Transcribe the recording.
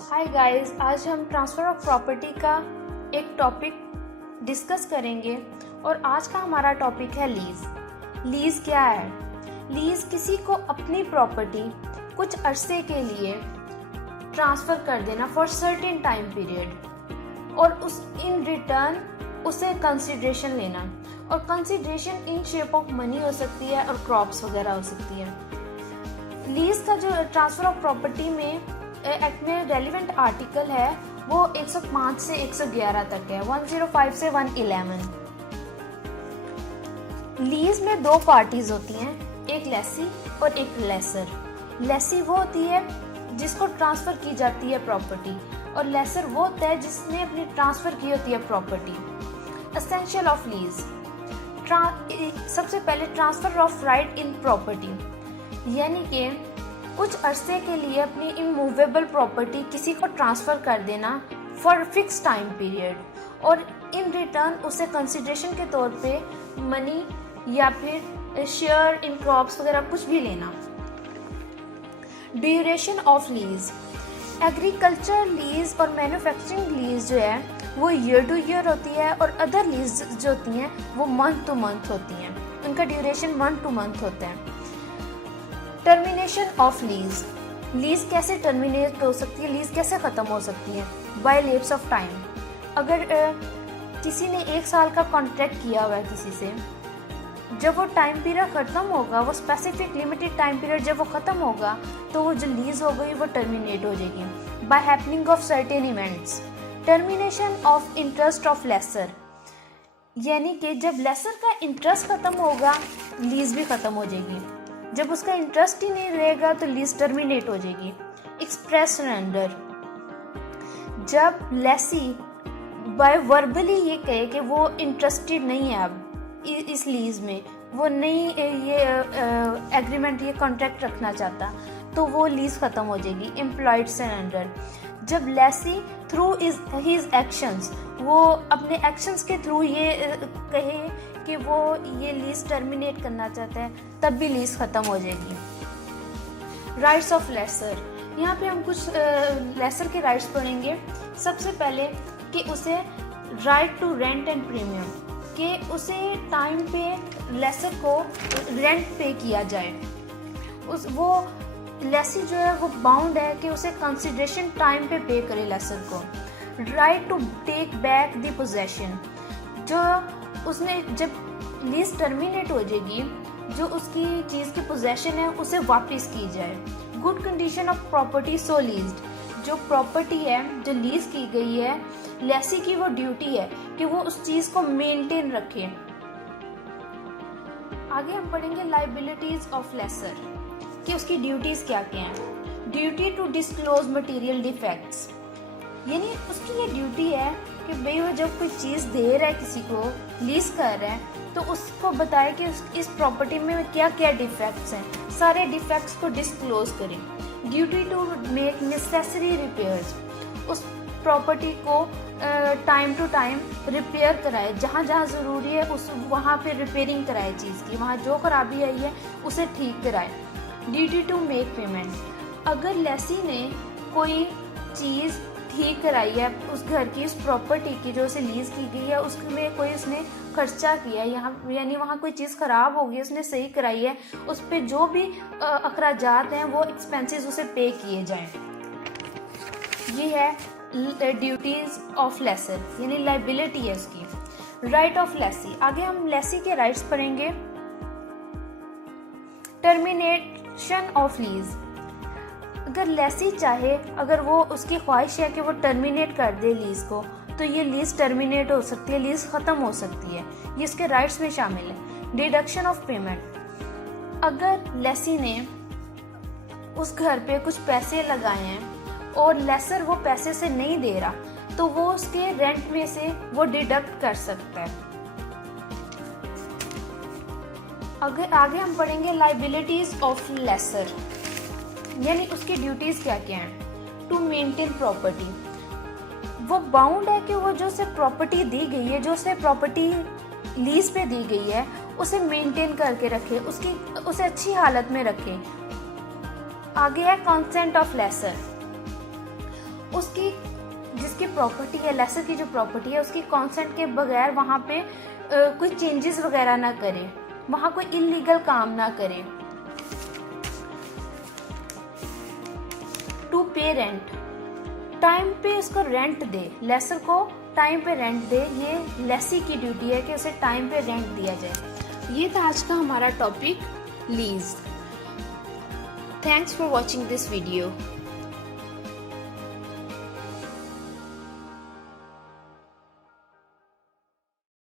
Hi guys, आज हम transfer of property का एक टॉपिक डिस्कस करेंगे और आज का हमारा टॉपिक है लीज़। लीज़ क्या है? लीज़ किसी को अपनी प्रॉपर्टी कुछ अरसे के लिए ट्रांसफ़र कर देना फॉर सर्टेन टाइम पीरियड और उस इन रिटर्न उसे कंसिडरेशन लेना। और consideration in shape of money हो सकती है और क्रॉप्स वगैरह हो सकती है। लीज़ का जो ट्रांसफ़र ऑफ प्रॉपर्टी में एक्ट में रेलिवेंट आर्टिकल है वो 105 से 111 तक है, 105 से 111। लीज में दो पार्टीज होती हैं, एक लेसी और एक लेसर। लेसी वो होती है जिसको ट्रांसफर की जाती है प्रॉपर्टी और लेसर वो होता है जिसने अपनी ट्रांसफर की होती है प्रॉपर्टी। एसेंशियल ऑफ लीज, सबसे पहले transfer of right in property, यानी कि कुछ अरसे के लिए अपनी इमूवेबल प्रॉपर्टी किसी को ट्रांसफ़र कर देना फॉर फिक्स टाइम पीरियड और इन रिटर्न उसे कंसिडरेशन के तौर पे मनी या फिर शेयर इन क्रॉप्स वगैरह कुछ भी लेना। Duration of lease, agriculture lease और मैन्युफैक्चरिंग लीज जो है वो ईयर टू ईयर होती है और अदर लीज जो होती हैं वो मंथ टू मंथ होती हैं, उनका ड्यूरेशन मंथ टू मंथ होता है। टर्मिनेशन ऑफ लीज, लीज कैसे टर्मिनेट हो सकती है, लीज कैसे ख़त्म हो सकती है? By lapse of time. अगर किसी ने 1 साल का कॉन्ट्रैक्ट किया हुआ है किसी से, जब वो टाइम पीरियड ख़त्म होगा, वो स्पेसिफिक लिमिटेड टाइम पीरियड जब वो ख़त्म होगा तो वो जो लीज हो गई वो टर्मिनेट हो जाएगी by happening of certain events. Termination of interest of lessor, यानी कि जब लेसर का इंटरेस्ट ख़त्म होगा लीज भी ख़त्म हो जाएगी। जब उसका इंटरेस्ट ही नहीं रहेगा तो लीज टर्मिनेट हो जाएगी। एक्सप्रेस सरेंडर, जब लेसी बाय वर्बली ये कहे कि वो इंटरेस्टेड नहीं है अब इस लीज में, वो नहीं ये एग्रीमेंट ये कॉन्ट्रैक्ट रखना चाहता, तो वो लीज ख़त्म हो जाएगी। एम्प्लॉयड सरेंडर, जब लेसी थ्रू हिज एक्शंस, वो अपने एक्शंस के थ्रू ये कहे कि वो ये लीज टर्मिनेट करना चाहता है, तब भी लीज ख़त्म हो जाएगी। राइट्स ऑफ लेसर, यहाँ पे हम कुछ लेसर के राइट्स पढ़ेंगे। सबसे पहले कि उसे right to rent and premium, कि उसे टाइम पे लेसर को रेंट पे किया जाए। वो लेसी जो है वो बाउंड है कि उसे कंसिडरेशन टाइम पे करे लेसर को। Right to take back the possession, जो उसने जब लीज टर्मिनेट हो जाएगी, जो उसकी चीज़ की पोजेशन है उसे वापस की जाए। Good condition of property so leased, जो प्रॉपर्टी है जो लीज की गई है, लेसी की वो ड्यूटी है कि वो उस चीज़ को मेंटेन रखे। आगे हम पढ़ेंगे लाइबिलिटीज ऑफ लेसर, कि उसकी ड्यूटीज़ क्या क्या हैं। Duty to disclose material defects, यानी उसकी ये ड्यूटी है कि भाई वो जब कोई चीज़ दे रहा है किसी को, लीज कर रहा है, तो उसको बताए कि इस प्रॉपर्टी में क्या क्या डिफेक्ट्स हैं, सारे डिफेक्ट्स को डिस्क्लोज करें। Duty to make necessary repairs, उस प्रॉपर्टी को टाइम टू टाइम रिपेयर कराए, जहाँ जहाँ ज़रूरी है उस वहाँ पे रिपेयरिंग कराए चीज़ की, वहाँ जो खराबी आई है उसे ठीक कराए। ड्यूटी टू मेक पेमेंट, अगर लेसी ने कोई चीज़ ठीक कराई है उस घर की, उस प्रॉपर्टी की जो उसे लीज की गई है, उसमें कोई उसने खर्चा किया है, यहाँ यानी वहाँ कोई चीज़ ख़राब हो गई उसने सही कराई है, उस पर जो भी अखराजात हैं वो एक्सपेंसेस उसे पे किए जाएं। ये है ड्यूटीज़ ऑफ लेसर, यानी लाइबिलिटी है उसकी। राइट ऑफ लेसी, आगे हम लेसी के राइट्स पढ़ेंगे। टर्मिनेशन ऑफ लीज, अगर लेसी चाहे, अगर वो उसकी ख्वाहिश है कि वो टर्मिनेट कर दे लीज को, तो ये लीज टर्मिनेट हो सकती है, लीज ख़त्म हो सकती है, ये इसके राइट्स में शामिल है। डिडक्शन ऑफ पेमेंट, अगर लेसी ने उस घर पे कुछ पैसे लगाए हैं और लेसर वो पैसे से नहीं दे रहा, तो वो उसके रेंट में से वो डिडक्ट कर सकता है। आगे हम पढ़ेंगे लाइबिलिटीज ऑफ लेसर, यानी उसकी ड्यूटीज़ क्या क्या हैं। टू मेंटेन प्रॉपर्टी, वो बाउंड है कि वो जो उसे प्रॉपर्टी दी गई है, जो उसे प्रॉपर्टी लीज पे दी गई है, उसे मेंटेन करके रखे, उसे अच्छी हालत में रखे। आगे है कंसेंट ऑफ लेसर, उसकी जिसकी प्रॉपर्टी है, लेसर की जो प्रॉपर्टी है, उसकी कॉन्सेंट के बगैर वहाँ पे कोई चेंजेस वगैरह ना करें, वहाँ कोई इलीगल काम ना करें। टू पे रेंट, टाइम पे उसको रेंट दे, लेसर को टाइम पे रेंट दे, ये लेसी की ड्यूटी है कि उसे टाइम पे रेंट दिया जाए। ये था आज का हमारा topic lease. Thanks for watching this video.